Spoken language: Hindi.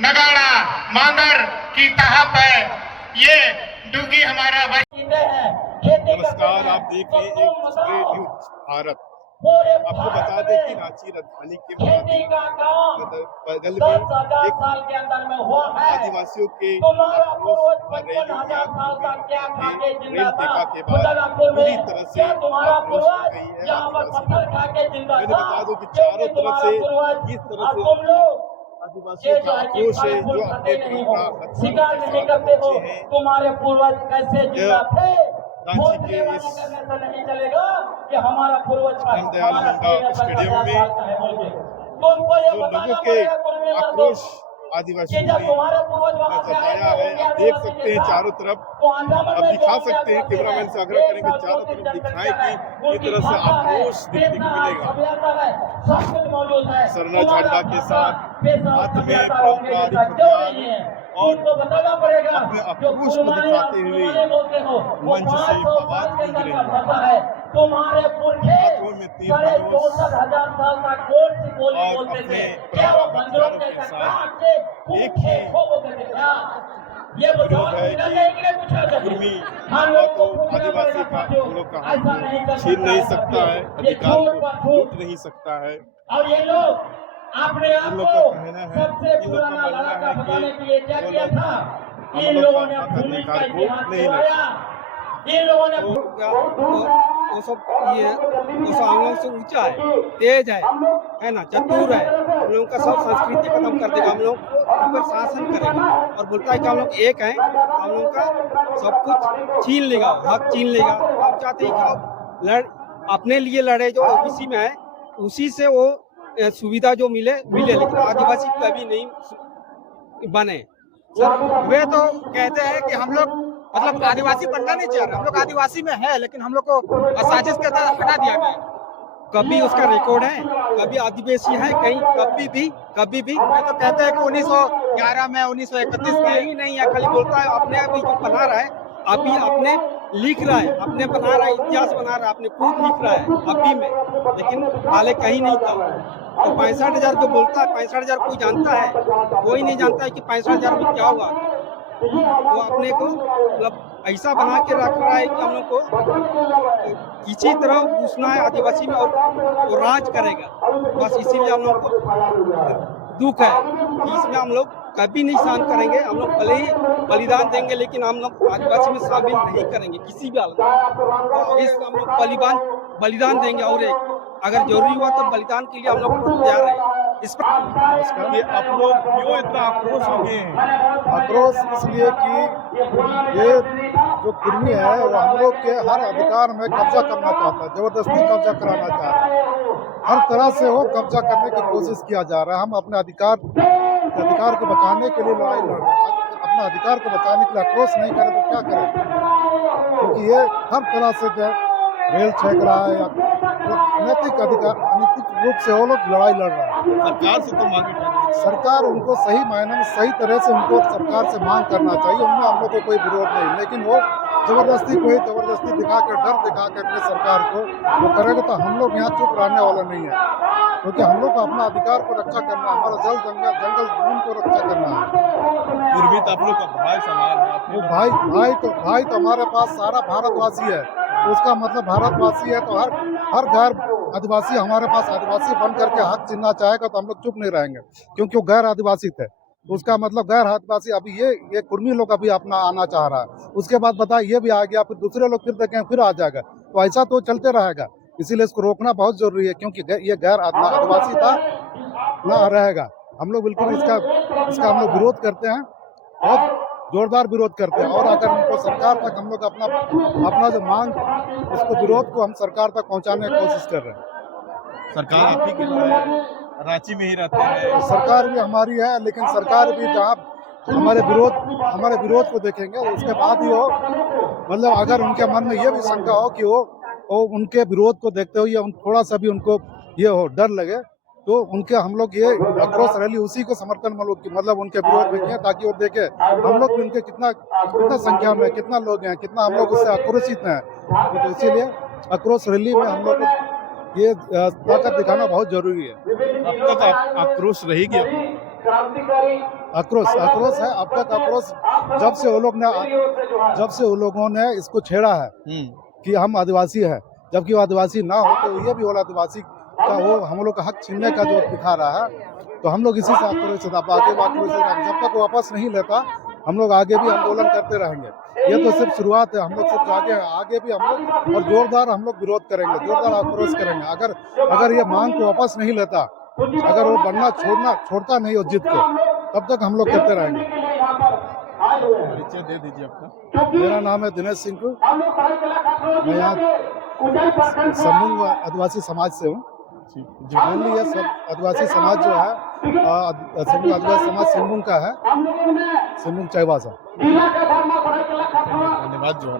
नगाड़ा मांदर की तहा पे ये डूगी हमारा नमस्कार, आप देख रहे हैं एक स्प्रे न्यूज भारत। आपको बता दें कि रांची राजधानी के बगल में एक आदिवासियों के रेल टेका के बाद पूरी तरह से आक्रोश हो गई है आदिवासी। मैंने बता दूं कि चारों तरफ से जिस तरह से आदिवासियों का आक्रोश है, जो अपने तुम्हारे पूर्वज कैसे जिंदा थे, रांची के इस हमारा पूर्वज दीनदयाल मुंडा स्टेडियम में जो लोगों के आक्रोश आदिवासियों ने जताया है। आप देख सकते हैं चारों तरफ, आप दिखा सकते हैं, कैमरामैन से आग्रह करेंगे चारों तरफ दिखाएं कि इस तरह से आक्रोश देखने को मिलेगा। सरना झंडा के साथ हाथ में पारंपरिक हथियार और अपने आक्रोश को दिखाते हुए मंच से आवाज गूंज रही है। तुम्हारे पुरखे हाथों में तीर धनुष 64,000 साल का कोट से गोली और बोलते अपने थे, हथियारों के साथ एक ही ये विरोध है कि कुर्मी तो आदिवासी का हम लोग का हक छीन नहीं सकता है, अधिकार को लूट नहीं सकता है। और ये लोग अपने आप इन लोग को का कहना है, सबसे इन लोग का पुराना मानना लड़ाका है बताने के कि लिए क्या किया था। हम इन लोग लोगों ने का भूमि का अधिकार को इतिहास नहीं करवाया, इन लोगों ने वो सब ये उस हम लोग से ऊंचा है, तेज है ना, चतुर है। हम लोगों का सब संस्कृति खत्म कर देगा, हम लोग को ऊपर शासन करेगा और बोलता है कि हम लोग एक हैं, हम लोग का सब कुछ छीन लेगा, हक छीन लेगा। हम चाहते हैं कि अपने लिए लड़े, जो ओबीसी में है उसी से वो सुविधा जो मिले, लेकिन आदिवासी कभी नहीं बने। सर वे तो कहते हैं कि हम लोग मतलब आदिवासी बनना नहीं चाह रहे, हम लोग आदिवासी में है लेकिन हम लोग को साजिश के तहत हटा दिया गया। कभी उसका रिकॉर्ड है, कभी आदिवासी है कहीं, कभी भी मैं तो कहते हैं कि 1911 में 1931 कहीं नहीं है, खाली बोलता है अपने अभी जो बना रहा है, अभी अपने लिख रहा है, अपने बना रहा है, इतिहास बना रहा है, अपने खुद लिख रहा है अभी में, लेकिन पहले कहीं नहीं था। तो 65,000 जो बोलता है, 65,000 कोई जानता है? कोई नहीं जानता है कि 65,000 में क्या हुआ। वो अपने को मतलब ऐसा बना के रख रहा है कि हम लोग को किसी तरह घुसना है आदिवासी में और वो राज करेगा। बस इसीलिए हम लोग को दुख है कि इसमें हम लोग कभी नहीं शांत करेंगे। हम लोग भले ही बलिदान देंगे लेकिन हम लोग आदिवासी में शामिल नहीं करेंगे किसी भी हालत में। इस हम लोग बलिदान देंगे और अगर जरूरी हुआ तो बलिदान के लिए हम लोग तैयार हैं। इस पर आप लोग क्यों इतना आक्रोश हो गए हैं? आक्रोश इसलिए कि ये जो कुर्मी है वो हम लोग के हर अधिकार में कब्जा करना चाहता है, जबरदस्ती कब्जा कराना चाह रहा है। हर तरह से वो कब्जा करने की कोशिश किया जा रहा है। हम अपने अधिकार को बचाने के लिए लड़ाई लड़ रहे हैं। अपने अधिकार को बचाने के लिए आक्रोश नहीं करें तो क्या करें, क्योंकि ये हर तरह से जो रेल छेक रहा है या अनैतिक रूप से वो लोग लड़ाई लड़ रहा है। सरकार से तो मांगे, सरकार उनको सही मायने में सही तरह से उनको सरकार से मांग करना चाहिए, उनमें हम लोग को कोई विरोध नहीं, लेकिन वो जबरदस्ती दिखा कर, डर दिखा कर अपने सरकार को वो करेगा तो हम लोग यहाँ चुप रहने वाला नहीं है, क्योंकि हम लोग को अपना अधिकार को रक्षा करना, हमारा जंगल जमीन को रक्षा करना है। पूर्वी तो आप लोग का भाई समान है, वो भाई तो हमारे पास सारा भारतवासी है। उसका मतलब भारतवासी है तो हर गैर आदिवासी हमारे पास आदिवासी बन करके हक छीनना चाहेगा तो हम लोग चुप नहीं रहेंगे, क्योंकि वो गैर आदिवासी थे। उसका मतलब गैर आदिवासी अभी ये कुर्मी लोग अभी अपना आना चाह रहा है, उसके बाद बताए ये भी आ गया, फिर दूसरे लोग फिर देखें फिर आ जाएगा, तो ऐसा तो चलते रहेगा। इसीलिए इसको रोकना बहुत जरूरी है, क्योंकि ये गैर आदिवासी था ना रहेगा। हम लोग बिल्कुल इसका हम लोग विरोध करते हैं, बहुत जोरदार विरोध करते हैं। और अगर उनको सरकार तक हम लोग अपना जो मांग, उसको विरोध को हम सरकार तक पहुंचाने की कोशिश कर रहे हैं। सरकार आप ही के रांची में ही रहते हैं, सरकार भी हमारी है, लेकिन सरकार भी जहाँ हमारे विरोध को देखेंगे उसके बाद ही वो मतलब अगर उनके मन में ये भी शंका हो कि वो उनके विरोध को देखते हुए थोड़ा सा भी उनको ये हो डर लगे, तो उनके हम लोग ये आक्रोश रैली उसी को समर्थन मतलब उनके विरोध में किए, ताकि वो देखे हम लोग भी उनके कितना संख्या में कितना लोग हैं, कितना हम लोग उससे आक्रोशित हैं। तो इसीलिए आक्रोश रैली में हम लोग को ये ताकत दिखाना बहुत जरूरी है। अब तक आक्रोश रहेगी। आक्रोश है। अब तक आक्रोश जब से वो लोगों ने इसको छेड़ा है कि हम आदिवासी हैं, जबकि वो आदिवासी ना हो तो ये भी वो आदिवासी का वो हम लोग का हक छीनने का जो दिखा रहा है, तो हम लोग इसी से आक्रोश जब तक वापस नहीं लेता हम लोग आगे भी आंदोलन करते रहेंगे। ये तो सिर्फ शुरुआत है, हम लोग सिर्फ आगे भी हम लोग और जोरदार हम लोग विरोध करेंगे, जोरदार आक्रोश करेंगे। अगर ये मांग को वापस नहीं लेता, अगर वो बनना छोड़ता नहीं हो जिद को, तब तक हम लोग करते रहेंगे। परिचय दे दीजिए आपका। मेरा नाम है दिनेश सिंह, मैं यहाँ समूह आदिवासी समाज से हूँ। मेनली ये सब आदिवासी समाज जो है समूह आदिवासी समाज सिंहभूम का है, सिंहभूम चाईबासा। धन्यवाद जो है।